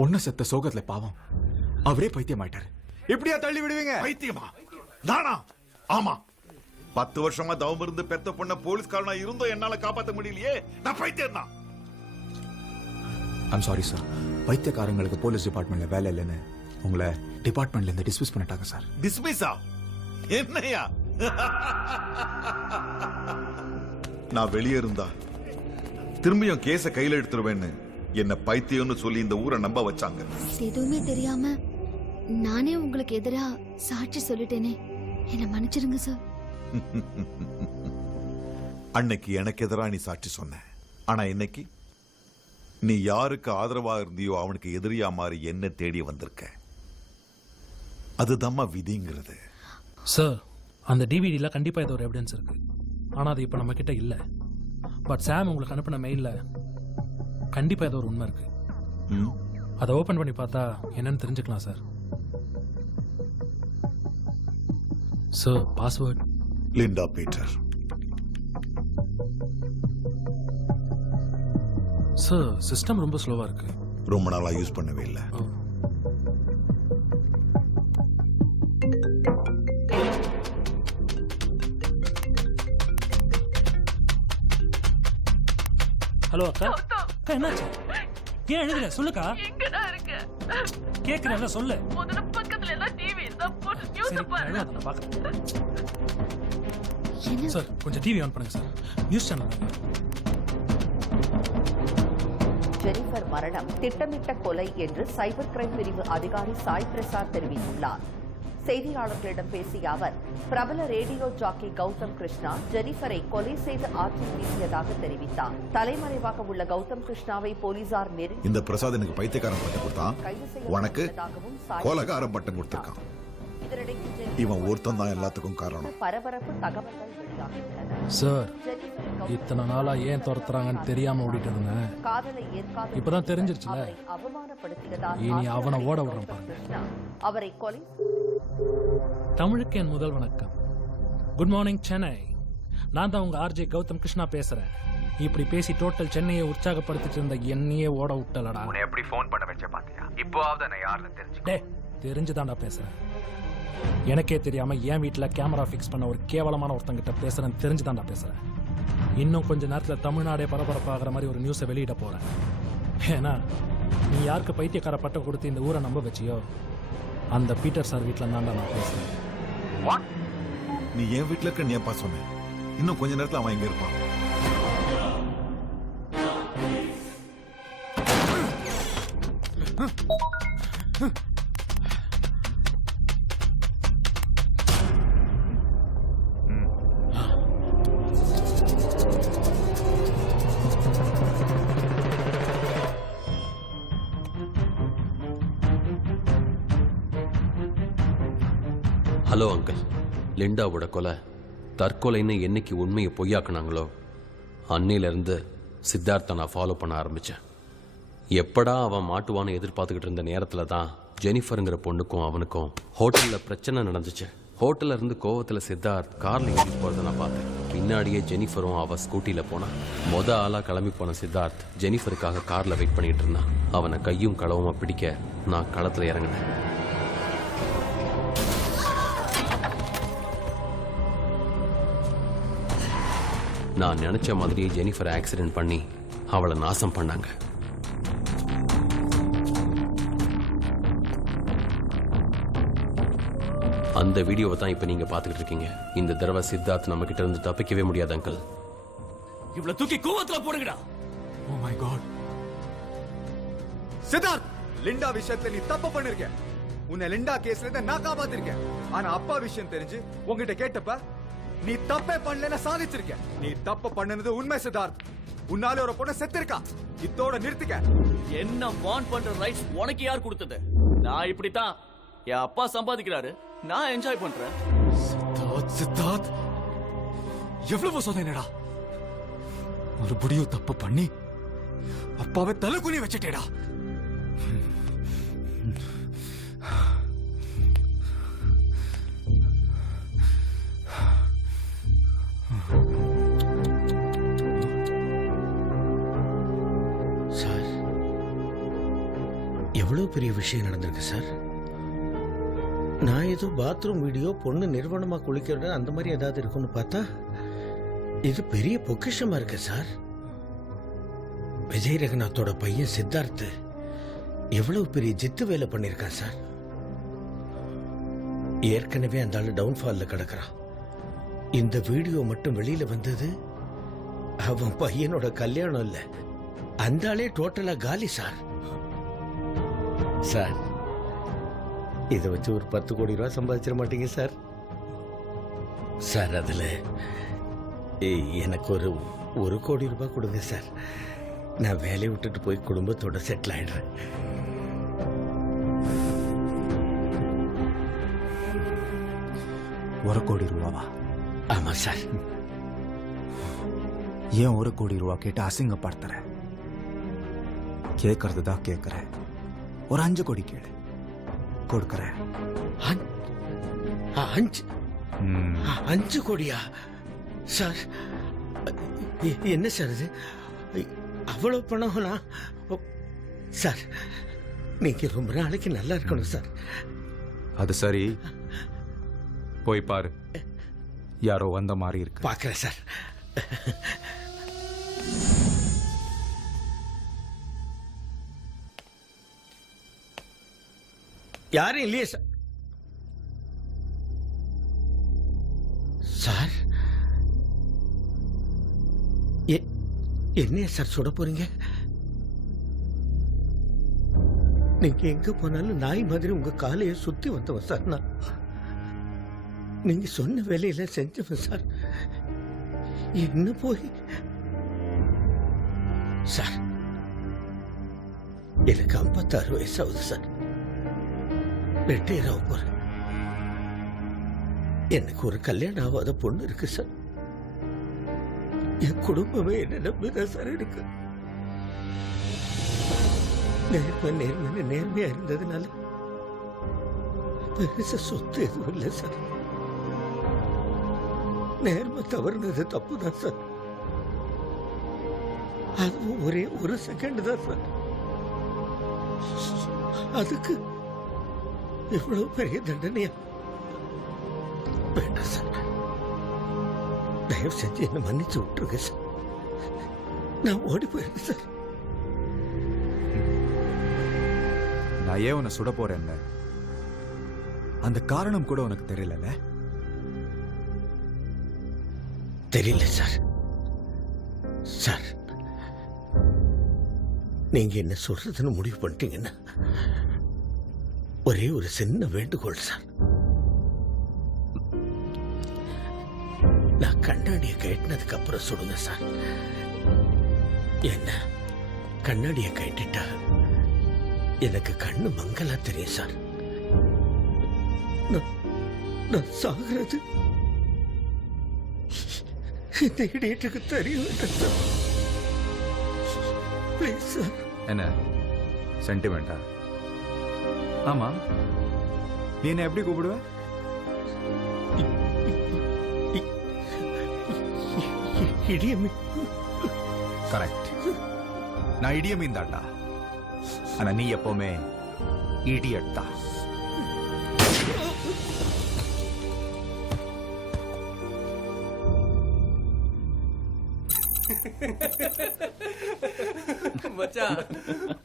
பொண்ணு செத்த சோகத்துல பாவம் அவரே பைத்தியம் ஆயிட்டாரு. இப்படியா தள்ளி விடுவீங்க? பைத்தியமா? நானா? ஆமா. 10 வருஷமா தவம் இருந்து பெத்த பொண்ண போலீஸ்காரனா இருந்தோம் என்னால காப்பாத்த முடியலையே. நான் பைத்தியம் தான். I'm sorry sir. பைத்தியக்காரங்களுக்கு போலீஸ் டிபார்ட்மெண்ட்ல வேலை இல்லைன்னு உங்களை டிபார்ட்மெண்ட்ல இருந்து டிஸ்மிஸ் பண்ணிட்டாங்க சார். டிஸ்மிஸா? என்னையா? நான் வெளியே இருந்தா திரும்பியும் கேஸ கையில எடுத்துருவேன்னு என்ன பைத்தியம்னு சொல்லி இந்த ஊரை நம்ப வச்சாங்க. எதுவுமே தெரியாம நானே உங்களுக்கு எதிரா சாட்சி சொல்லிட்டேனே, என்ன மன்னிச்சிருங்க சார். அன்னைக்கு எனக்கு எதிரா நீ சாட்சி சொன்ன. ஆனா இன்னைக்கு நீ யாருக்கு ஆதரவா இருந்தியோ அவனுக்கு எதிரியா மாறி என்ன தேடி வந்திருக்க. அதுதாம்மா விதிங்கிறது. சார், அந்த டிவிடியில் கண்டிப்பாக ஏதோ ஒரு எவிடன்ஸ் இருக்கு. ஆனால் அது இப்போ நம்ம கிட்ட இல்லை. பட் சாம் உங்களுக்கு அனுப்பின மெயிலில் கண்டிப்பாக ஏதோ ஒரு உண்மை இருக்கு. அதை ஓப்பன் பண்ணி பார்த்தா என்னன்னு தெரிஞ்சுக்கலாம் sir. Sir, password Linda Peter. Sir, system ரொம்ப ஸ்லோவாக இருக்கு. ரொம்ப நாளா யூஸ் பண்ணவே இல்லை. ஹலோ அக்கா. அக்கா என்னாச்சு? ஏன் எழுதுற? சொல்லுக்கா. எங்கடா இருக்க? கேக்குறேன்ல, சொல்லு. முதல்ல பக்கத்துல எல்லாம் டிவி இருந்தா போட்டு நியூஸ் சரி, பாரு. நான் பார்க்கறேன். என்ன சார், கொஞ்சம் டிவி ஆன் பண்ணுங்க சார். News channel. ஜெனிஃபர் மரணம் திட்டமிட்ட கொலை என்று சைபர் கிரைம் பிரிவு அதிகாரி சாய் பிரசாத் தெரிவித்துள்ளார். செய்தியாளர்களிடம் பேசிய அவர், பிரபல ரேடியோ ஜாக்கி கௌதம் கிருஷ்ணா ஜெனிஃபரை கொலை செய்து ஆற்றில் வீசியதாக தெரிவித்தார். தலைமறைவாக உள்ள கௌதம் கிருஷ்ணாவை போலீசார் நெருங்கி இந்த பிரசாத் எனக்கு பைத்தியக்காரன் பட்டம் கொடுத்தான், கைது உனக்கு செய்யப்பட்டதாகவும் சாய் கோலகாரன் பட்டம் கொடுத்திருக்கான். இதனிடையே இவன் ஒருத்தன் தான் எல்லாத்துக்கும் காரணம். பரபரப்பு தகவல்கள் வெளியாகின்றன. சார், இத்தனை நாளா ஏன் துரத்துறாங்கன்னு தெரியாம ஓடிட்டு இருந்தேன். காதலை ஏற்காது இப்பதான் தெரிஞ்சிருச்சுல. அவரை அவமானப்படுத்தியதால் இனி அவனை ஓட ஆத்திரமடைந்த விடுறோம் பாருங்க. கிருஷ்ணா அவரை கொலை தமிழுக்கு என் முதல் வணக்கம். Good morning Chennai. நான் தான் உங்க ஆர்ஜே கௌதம் கிருஷ்ணா பேசுறேன். இப்படி பேசி டோட்டல் சென்னையை உற்சாகப்படுத்திட்டு இருந்த என்னையே ஓட விட்டலடா. உன்னை எப்படி ஃபோன் பண்ண வச்ச பாத்தியா? இப்போவாவது நான் யாருன்னு தெரிஞ்சு. டே, தெரிஞ்சுதான்டா பேசுறேன். எனக்கே தெரியாம என் வீட்டுல கேமரா ஃபிக்ஸ் பண்ண ஒரு கேவலமான ஒருத்தங்கிட்ட பேசுறேன். தெரிஞ்சுதான்டா பேசுறேன். இன்னும் கொஞ்ச நேரத்துல தமிழ்நாடே பரபரப்பாகிற மாதிரி ஒரு நியூஸை வெளியிட போறேன். ஏன்னா நீ யாருக்கு பைத்தியக்கார பட்டம் கொடுத்து இந்த ஊரை நம்ப வச்சியோ அந்த பீட்டர் சார் வீட்டுல தான்டா நான் பேசுறேன். நீ என் வீட்டுல இருக்க நீ எப்பா சொன்ன? இன்னும் கொஞ்ச நேரத்துல அவன் எங்க இருப்பான்? Hello uncle. லிண்டாவோட கொலை தற்கொலைன்னு என்னைக்கு உண்மையை பொய்யாக்குனாங்களோ அன்னையிலேருந்து சித்தார்த்தை நான் ஃபாலோ பண்ண ஆரம்பித்தேன். எப்படா அவன் மாட்டுவான்னு எதிர்பார்த்துக்கிட்டு இருந்த நேரத்தில் தான் ஜெனிஃபருங்கிற பொண்ணுக்கும் அவனுக்கும் ஹோட்டலில் பிரச்சனை நடந்துச்சு. ஹோட்டலில் இருந்து கோவத்தில் சித்தார்த் காரில் ஏறி போகிறத நான் பார்த்தேன். பின்னாடியே ஜெனிஃபரும் அவள் ஸ்கூட்டியில் போனான். ஆளாக கிளம்பி போன சித்தார்த் ஜெனிஃபருக்காக காரில் வெயிட் பண்ணிகிட்டு இருந்தான். அவனை கையும் களவுமா பிடிக்க நான் களத்தில் இறங்கினேன். நான் நினைச்ச மாதிரியே ஜெனிஃபர் ஆக்சிடென்ட் பண்ணி அவளை நாசம் பண்ணாங்க. அந்த வீடியோவை தான் இப்ப நீங்க பாத்துக்கிட்டு இருக்கீங்க. இந்த தடவை சித்தார்த் நம்ம கிட்ட இருந்து தப்பிக்கவே முடியாது அங்கிள். இவ்வளவு தூக்கி கூவத்துல போடுங்கடா. Oh my god. Siddharth, Linda விஷயத்துல நீ தப்பு பண்ணிருக்க. உன்னை லிண்டா கேஸ்ல இருந்து நான் காப்பாத்திருக்கேன். ஆனா அப்பா விஷயம் தெரிஞ்சு உங்ககிட்ட கேட்டப்ப நீ தப்பே பண்ணலன்னு சாதிச்சிருக்க. நீ தப்பு பண்ணது உண்மை சித்தார்த். உன்னால ஒரு பொண்ணு செத்திருக்கா. இதோட நிறுத்திக்க. என்ன வான் பண்ற ரைட்ஸ் உனக்கு யார் கொடுத்தது? நான் இப்படித்தான். என் அப்பா சம்பாதிக்கிறாரு, நான் என்ஜாய் பண்றேன். சித்தார்த், சித்தார்த், எவ்வளவு சொன்னேடா. மறுபடியும் தப்பு பண்ணி அப்பாவை தலை குனி வச்சுட்டேடா. எவ்வளவு பெரிய விஷயம் நடந்திருக்கு சார். நான் ஏதோ பாத்ரூம் வீடியோ பொண்ணு நிர்வாணமா குளிக்கிறது அந்த மாதிரி ஏதாவது இருக்கும்னு பார்த்தா இது பெரிய பொக்கிஷமா இருக்கு சார். விஜய் ரங்கநாத்தோட பையன் சித்தார்த் எவ்வளவு பெரிய ஜித்து வேலை பண்ணிருக்கான் சார். ஏற்கனவே அந்த ஆளு டவுன்ஃபால்ல கிடக்குறான். இந்த வீடியோ மட்டும் வெளியில வந்தது அவன் பையனோட கல்யாணம் இல்ல, அந்த ஆளே டோட்டலா காலி சார். சார் இதை வச்சு ஒரு 10 கோடி ரூபாய் சம்பாதிச்சிட மாட்டீங்க சார்? சார் அதுல எனக்கு ஒரு கோடி ரூபாய் கொடுங்க சார். நான் வேலையை விட்டுட்டு போய் குடும்பத்தோட செட்டில் ஆயிடுறேன். ஒரு கோடி ரூபாவா? ஆமா சார். ஏன் ஒரு கோடி ரூபா கேட்டு அசிங்கப்படுத்துற? கேட்கறது தான் கேட்கறேன். ஒரு 5 கோடி கேளு, கொடுக்கறேன். 5 கோடியா சார்? என்ன சார் இது? அவ்வளவு பணம்லாம் சார், நீங்க ரொம்ப நாளைக்கு நல்லா இருக்கணும் சார். அது சரி, போய் பாரு, யாரோ வந்த மாதிரி இருக்கு. பார்க்கறேன் சார். யாரும் இல்லையே சார். சார் என்ன சார் சுட போறீங்க? நீங்க எங்க போனாலும் நாய் மாதிரி உங்க காலையை சுத்தி வந்தவன் சார். நான் நீங்க சொன்ன வேலையில செஞ்சவன் சார். என்ன போய் சார், எனக்கு 56 வயசாகுது சார். ரிட்டையர் ஆக போறேன். எனக்கு ஒரு கல்யாணம் ஆகாத பொண்ணு இருக்கு சார். என் குடும்பமே என்ன நம்பிதான் சார் இருக்கு. நேர்மையா இருந்ததுனால பெருசா சொத்து எதுவும் இல்லை சார். நேர்மை தவறுனது தப்புதான் சார். அதுவும் ஒரே ஒரு செகண்ட் தான் சார். அதுக்கு இவ்வளவு பெரிய தண்டனையா? வேண்டாம் சார், தயவு செஞ்சு என்ன மன்னிச்சு விட்டுருங்க சார். நான் ஓடி போயிருக்கேன் சார். நான் ஏன் உன்னை சுட போறேன்ல, அந்த காரணம் கூட உனக்கு தெரியல. தெரியல சார். சார் நீங்க என்ன சொல்றதுன்னு முடிவு பண்ணிட்டீங்கன்னா ஒரே ஒரு சின்ன வேண்டுகோள் சார். நான் கண்ணாடியை கட்டினதுக்கு அப்புறம் சொல்லுங்க சார். என்ன கண்ணாடியை கட்டிட்டா எனக்கு கண்ணு மங்கலா தெரியும் சார். நான் சாகிறது இந்த இடையத்துக்கு தெரிய வேண்டும் சார். Please sir. என்ன சென்டிமெண்டா? ஆமா, நீ என்ன எப்படி கூப்பிடுவ? இடியமே. கரெக்ட், நான் இடியமீன் தாண்டா. ஆனா நீ எப்பவுமே இடியட் தான். மச்சான்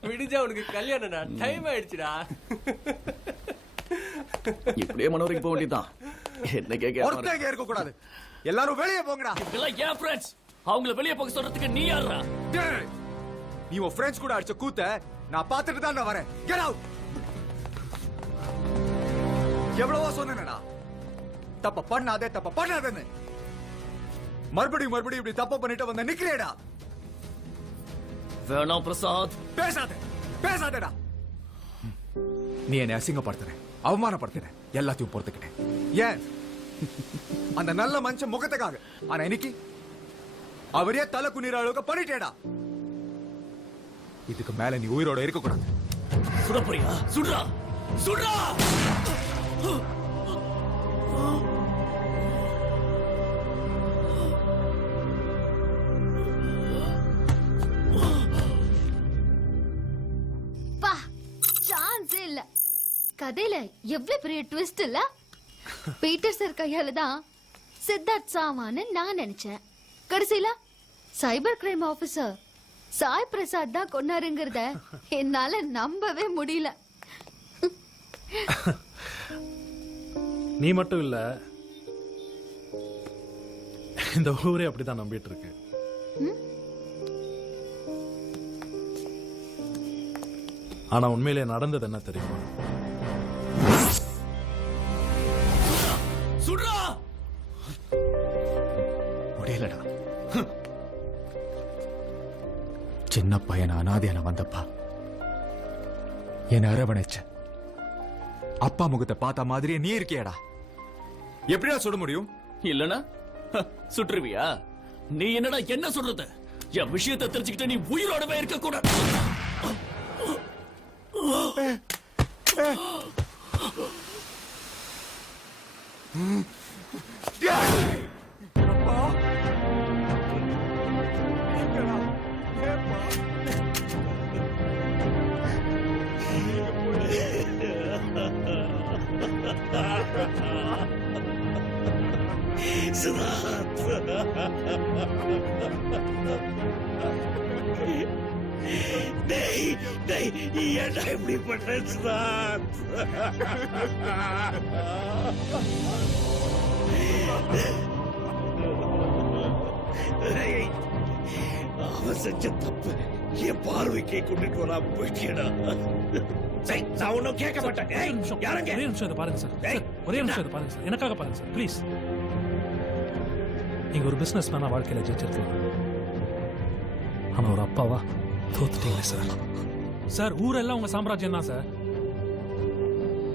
விடிஞ்சா உனக்கு கல்யாணம்டா. டைம் ஆயிடுச்சுடா. இப்படியே மனோரிக்கு போக வேண்டியதான். என்ன ஒருத்தங்க இருக்க கூடாது. எல்லாரும் வெளியே போங்கடா. இதெல்லாம் என் ஃப்ரெண்ட்ஸ். அவங்கள வெளியே போக சொல்றதுக்கு நீ யாரா? நீ உன் ஃப்ரெண்ட்ஸ் கூட அடிச்ச கூத்த நான் பார்த்துட்டு தான் வரேன். Get out. எவ்வளவோ சொன்னேனடா, தப்ப பண்ணாதேன்னு. மறுபடியும் இப்படி தப்பு பண்ணிட்டு வந்த நிக்கிறேடா. வேணாம் பிரசாத், பேசாதடா. நீ என்னை அசிங்கப்படுத்துற, அவமானப்படுத்துற, எல்லாத்தையும் பொறுத்துக்கிட்டேன். ஏன்? அந்த நல்ல மனுஷன் முகத்துக்காக. ஆனா இன்னைக்கு அவரே தலை குனிற அளவுக்கு பண்ணிட்டேடா. இதுக்கு மேல நீ உயிரோட இருக்க கூடாது. சுட போறியா? சுடுறா சுடுறா. கதையில எவ்வளவு பெரிய ட்விஸ்ட் இல்ல? பீட்டர் சார் கையால தான் சித்தார்த் சாவான்னு நான் நினைச்சேன். கடைசியில cyber crime officer Sai Prasad தான் கொன்னாருங்கிறத என்னால நம்பவே முடியல. நீ மட்டும் இல்ல, இந்த ஊரே அப்படிதான் நம்பிட்டு இருக்கு. ஆனா உண்மையிலே நடந்தது என்ன தெரியுமா? சுடுறா! முடியலடா. சின்ன பையன் அனாதையான வந்தப்பா என்ன அரவணைச்ச. அப்பா முகத்தை பார்த்த மாதிரியே நீ இருக்கியடா. எப்படிடா சுட முடியும்? இல்லனா சுற்றுவியா? நீ என்னடா என்ன சொல்றது? என் விஷயத்தை தெரிஞ்சுக்கிட்ட நீ உயிரோடவே இருக்க கூடாது. ஏன்டா இப்படி பண்ற சித்தார்த்? அவன் செஞ்ச தப்பு என் பார்வைக்கே கொண்டுட்டு வரா போயிட்டேடா. நான் ஒன்னும் கேட்க மாட்டேன். ஒரே நிமிஷம் இதை பாருங்க சார். ஒரே நிமிஷம் இதை பாருங்க சார். எனக்காக பாருங்க சார் ப்ளீஸ். நீங்க ஒரு பிசினஸ் மேனா வாழ்க்கையில ஜெயிச்சிருக்கலாம். ஆனா ஒரு அப்பாவா தோத்துட்டீங்க சார். சார் ஊரெல்லாம் உங்க சாம்ராஜ்யம் தான் சார்.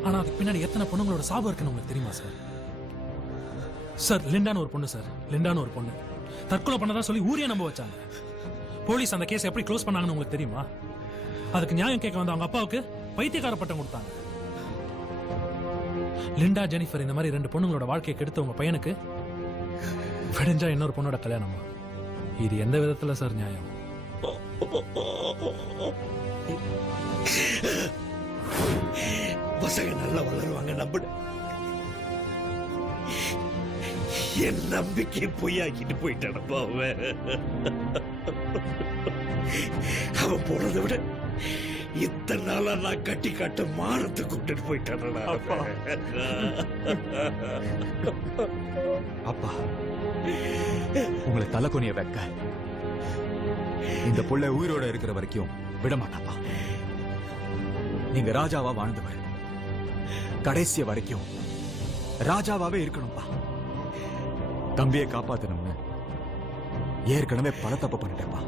ஆனா அதுக்கு பின்னாடி எத்தனை பொண்ணுங்களோட சாபம் இருக்குன்னு உங்களுக்கு தெரியுமா சார்? சார் லிண்டான்னு ஒரு பொண்ணு சார். லிண்டான்னு ஒரு பொண்ணு தற்கொலை பண்ணதான் சொல்லி ஊரே நம்ப வச்சாங்க. போலீஸ் அந்த கேஸ் எப்படி க்ளோஸ் பண்ணாங்கன்னு உங்களுக்கு தெரியுமா? அதுக்கு நியாயம் கேட்க வந்த அவங்க அப்பாவுக்கு பைத்தியக்கார பட்டம் கொடுத்தாங்க. லிண்டா ஜெனிஃபர் இந்த மாதிரி 2 பொண்ணுங்களோட வாழ்க்கையை கெடுத்த உங்க பையனுக்கு விடிஞ்சா இன்னொரு பொண்ணோட கல்யாணமா? இது எந்த விதத்துல சார் நியாயம்? பசங்க நல்லா வளருவாங்க நம்பு. என் நம்பிக்கை பொய்யாக்கிட்டு போயிட்டானப்பா அவன். அவன் போனதை விட இத்தனை நாளா நான் கட்டி காட்ட மானத்தை கூட்டிட்டு போயிட்டானடா. அப்பா உங்களை தலைக்குனிய வைக்க இந்த புள்ள உயிரோட இருக்கிற வரைக்கும் விட மாட்டாப்பா. நீங்க ராஜாவா வாழ்ந்தவர், கடைசி வரைக்கும் ராஜாவாவே இருக்கணும்பா. தம்பியை காப்பாத்தணும்னு ஏற்கனவே பல தப்பு பண்ணிட்டேப்பா.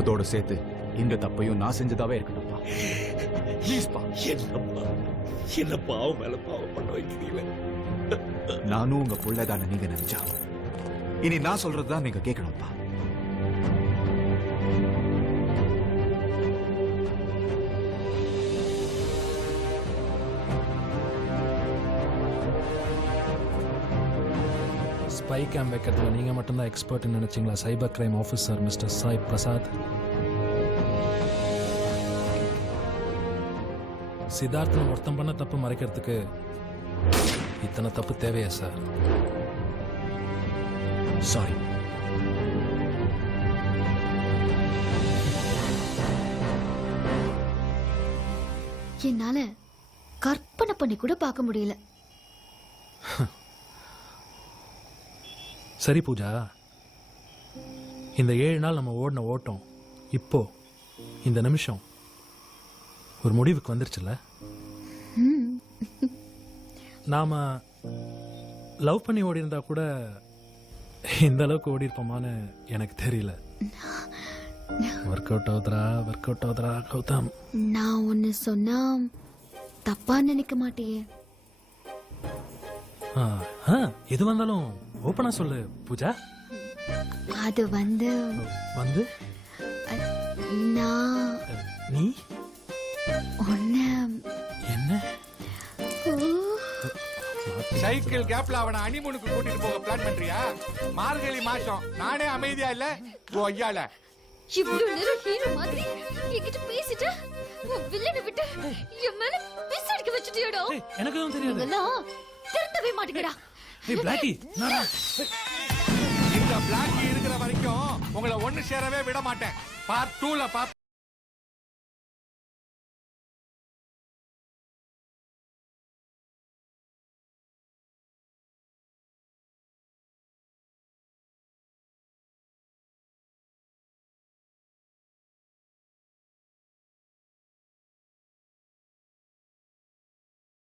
அதோட சேர்த்து இந்த தப்பையும் நான் செஞ்சதாவே இருக்கணும்ப்பா. ப்ளீஸ்ப்பா. என்ன பாவம் மேல பாவம் பண்ண வைக்கிறீங்களே. நானும் உங்க புள்ளதான நீங்க நினைச்சா இனி நான் சொல்றதுதான் நீங்க கேட்கணும்ப்பா. ஸ்பை கேம் வைக்கிறதுல நீங்க மட்டும்தான் எக்ஸ்பர்ட் நினைச்சீங்களா cyber crime officer mister Sai Prasad? சித்தார்த்தன் ஒருத்தம் பண்ண தப்பு மறைக்கிறதுக்கு இத்தனை தப்பு தேவையா சார்? சாரி. என்னால கற்பனை பண்ணி கூட பார்க்க முடியல. சரி பூஜா, இந்த 7 நாள் நம்ம ஓடின ஓட்டம் இப்போ இந்த நிமிஷம் ஒரு முடிவுக்கு வந்துருச்சுல்ல? நாம லவ் பண்ணி ஓடி இருந்தா கூட இந்த அளவுக்கு ஓடி இருப்போமான்னு எனக்கு தெரியல. ஒர்க் அவுட் ஆகுதுரா கௌதம். நான் ஒன்னு சொன்னா தப்பா நினைக்க மாட்டியே? எது வந்தாலும் ஓப்பனா சொல்லு பூஜா. அது வந்து நான் நீ ஒன்னு என்ன சைக்கிள் கேப்ல அவனை அனிமுனுக்கு கூட்டிட்டு போக பிளான் பண்றியா? மார்கழி மாசம் நானே அமைதியா இல்ல ஐயால இவ்வளவு நேரம் ஹீரோ மாதிரி என்கிட்ட பேசிட்டு உன் வில்லனை விட்டு என் மேல பிஸ் அடிக்க வச்சுட்டியடா. ஏய், எனக்கு எதுவும் தெரியாது. இதெல்லாம் திருந்தவே மாட்டேங்கடா. ஏய் பிளாக்கி நானா இந்த பிளாக் இருக்கிற வரைக்கும் உங்களை ஒண்ணு சேரவே விட மாட்டேன். பார்ட் 2ல